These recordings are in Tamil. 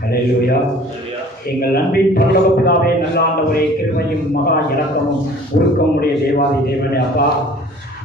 ஹல்லேலூயா. எங்கள் அன்பின் பரலோக பிதாவே, நல்ல ஆண்டவரே, கிருபையும் மகா இரக்கமும் உருக்கம் உடைய தேவாதி தேவனே, அப்பா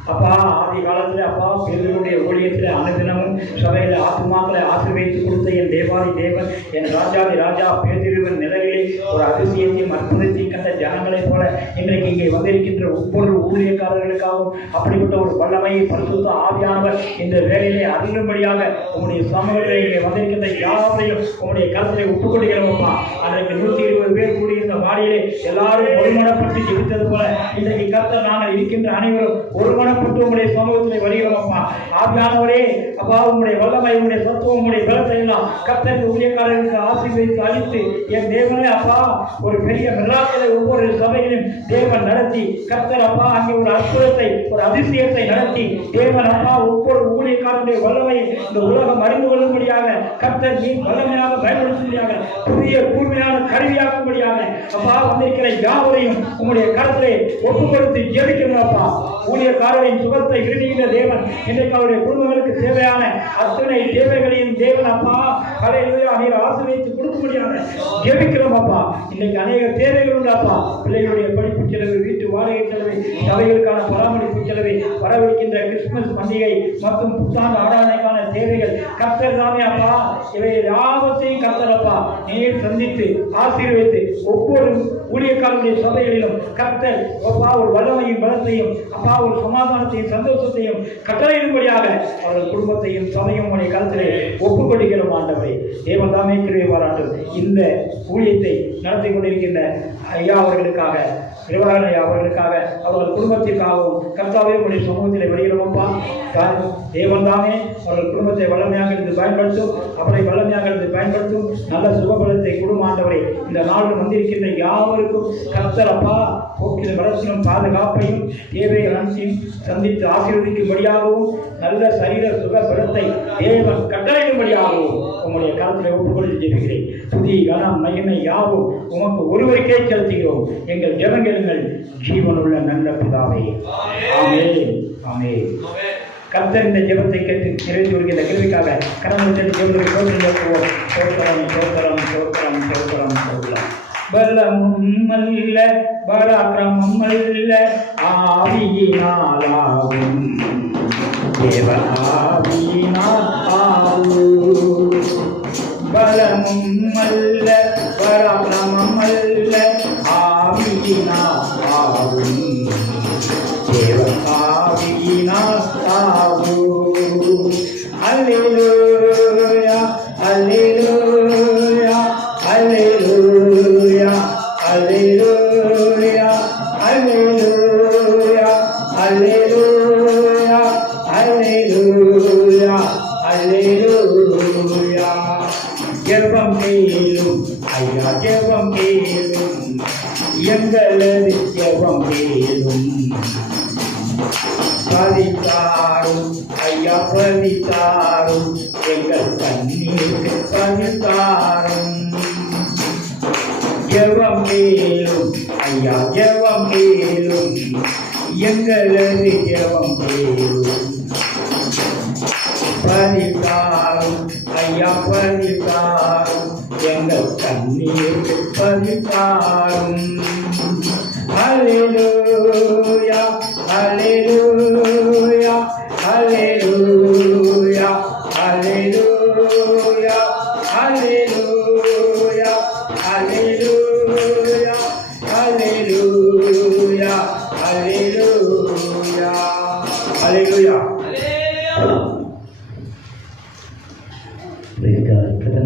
ஆதி காலத்தில் அப்பா பேதுருவுடைய ஊழியத்தில் அனுதினமும் சபையில் ஆத்மாக்களை ஆசீர்வதித்து கொடுத்த என் தேவாதி தேவன், என் ராஜாதி ராஜா பேதுருவின் நிலையிலே ஒரு அதிசயத்தையும் அற்புதத்தையும் கண்ட ஜனங்களைப் போல இன்றைக்கு இங்கே வந்திருக்கின்ற ஒவ்வொரு ஊழியக்காரர்களுக்காகவும் அப்படிப்பட்ட ஒரு வல்லமையை பரிசுத்த ஆவியானவர் இந்த வேலையிலே அருளும்படியாக உங்களுடைய சமூகத்தில் இங்கே வந்திருக்கின்ற யாவரையும் உங்களுடைய கருத்திலே ஒப்புக் கொடுக்கிறோம்ப்பா. அன்றைக்கு 120 பேர் கூடியிருந்த வாரியிலே எல்லாரும் ஒருமனப்பட்டு ஜெபித்தது போல இன்றைக்கு கர்த்தர் நாங்கள் இருக்கின்ற அனைவரும் ஒருமனப்பட்டு உங்களுடைய சமூகத்திலே வருகிறோம்ப்பா. ஆவியானவரே அப்பா, உங்களுடைய வல்லமை, உங்களுடைய சத்துவம், உங்களுடைய பலத்தை எல்லாம் கர்த்தருக்கு ஊழியக்காரர்களுக்கு ஆசீர்வதித்து அளித்து என் தேவனே அப்பா ஒரு பெரிய மிராக்களை ஒவ்வொரு சபையிலும் தேவன் நடத்தி கர்த்தர் அப்பா அங்கே ஒரு அற்புதத்தை, ஒரு அதிசயத்தை நடத்தி தேவன் அப்பா ஒவ்வொரு ஊழியக்காரனுடைய வல்லமையை இந்த உலகம் அறிந்து கொள்ளும்படியாக கர்த்தர் நீ வல்லமையாக பயன்படுத்தும்படியாக புதிய கூர்மையான கருவியாக்கும்படியாக அப்பா வந்திருக்கிற யாவரையும் உங்களுடைய கருத்தை ஒப்புக்கொடுத்து ஜெபிக்கணும் அப்பா. ஊழியக்காரரின் சுகத்தை விரும்புகின்ற தேவன் இன்றைக்கு அவருடைய குடும்பங்களுக்கு தேவையான அத்தனை தேவைகளையும் தேவன் அப்பா ஹல்லேலூயா நீர் ஆசீர்வதித்து கொடுக்கும்படியாக ஜெபிக்கிறோம் அப்பா. இன்றைக்கு அநேக தேவைகள் உண்டு அப்பா. பிள்ளைகளுடைய படிப்பு செலவு, வீட்டு வாடகை செலவு, சபைகளுக்கான பராமரிப்பு செலவு, வரவிருக்கின்ற கிறிஸ்துமஸ் பண்டிகை மற்றும் புத்தாண்டு ஆராதனைக்கான தேவைகள் கர்த்தர் தாமே அப்பா. இவை யாவற்றையும் கர்த்தர் அப்பா நீர் சந்தித்து ஆசீர்வதித்து ஒவ்வொரு ஊழியக்காரருடைய சபைகளிலும் கர்த்தர் அப்பா ஒரு வல்லமையும் பலத்தையும் அப்பா ஒரு சமாதானத்தையும் சந்தோஷத்தையும் கட்டளையிடும்படியாக அவர்கள் குடும்பத்தையும் சபையும் உடைய கருத்திலே ஒப்புக் கொடுக்கிறோம் ஆண்டவரே. தேவன் தாமே கிருபை பாராட்டும். இந்த ஊழியத்தை நடத்தி கொண்டிருக்கின்ற ஐயா அவர்களுக்காக, அவர்களுக்காக, அவர்கள் குடும்பத்திற்காகவும் கர்த்தாவே உடைய சமூகத்திலே வருகிறோம்ப்பா. தேவன் தாமே அவர்கள் குடும்பத்தை வல்லமையாக இருந்து பயன்படுத்தும், அவரை வல்லமையாக இருந்து பயன்படுத்தும். நல்ல சுகபலத்தை குடும்பாண்டவரை இந்த நாளில் வந்திருக்கின்ற யாவருக்கும் கர்த்தர் அப்பா போக்கிற வளர்ச்சியும் பாதுகாப்பையும் தேவைகள் அனைத்தையும் சந்தித்து ஆசீர்வதிக்கும்படியாகவும் நல்ல சரீர சுகபலத்தை தேவன் கட்டளையிடும்படியாகவும் உங்களுடைய கருத்தில் ஒப்புக்கொண்டு ஜெபிக்கிறேன். துதி கனம் மகிமை யாவும் உமக்கு ஒருவருக்கே செலுத்துகிறோம். எங்கள் ஜெபங்கள் ஜீவனுள்ள நல்ல பிதாவே. ஆமென். ஆமென். கர்த்தர் இந்த ஜெபத்தை கேட்டு நிறைவேற்றி வருகிற கிருபைக்காக கடவுள் ஜெபத்தை சோதரம் சோதரம் சோதரம் சோதரம் சோதரம் சோதரம். பலமும் அல்ல பராக்கிரமம் அல்ல ஆவியினாலாகும் தேவ ஆவியினால் ஆகும். பலமும் அல்ல பராக்கிரமம் அல்ல ஆவியினால் ஆகும் தேவ ஆவியினால் ஆகும். அல்லேலூயா அல்லேலூயா அல்லேலூயா அல்லேலூயா அல்லேலூயா அல்லேலூயா அல்லேலூயா அல்லேலூயா. ஜெபம் கேளும் ஐயா, ஜெபம் கேளும் எங்களது ஜெபம் கேளும். பதித்தாரும் ஐயா பதித்தாரும் எங்கள் கண்ணீருக்கு பதித்தாரும். ஜெபம் கேளும் ஐயா, ஜெபம் கேளும் எங்களது ஜெபம் கேளும். பதித்தாரும் ஐயா பதித்தாரும் எங்கள் கண்ணீருக்கு பதித்தாரும். அல்லேலூயா அல்லேலூயா அல்லேலூயா அல்லேலூயா அல்லேலூயா அல்லேலூயா அல்லேலூயா அல்லேலூயா அல்லேலூயா.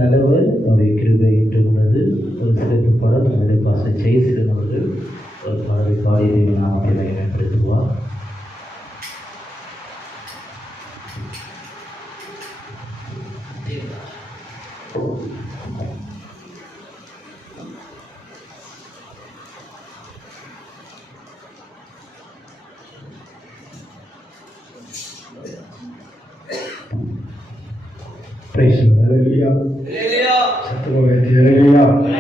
நல்லவர் அவருடைய கிருபை என்று உள்ளது. ஒரு சிறப்பு பாடல் நம்முடைய பாச ஜெயசீலன் அவர்கள் ஒரு பாடலை பாடி நாமத்தை பயன்படுத்துவார். Praise the Lord. Hallelujah.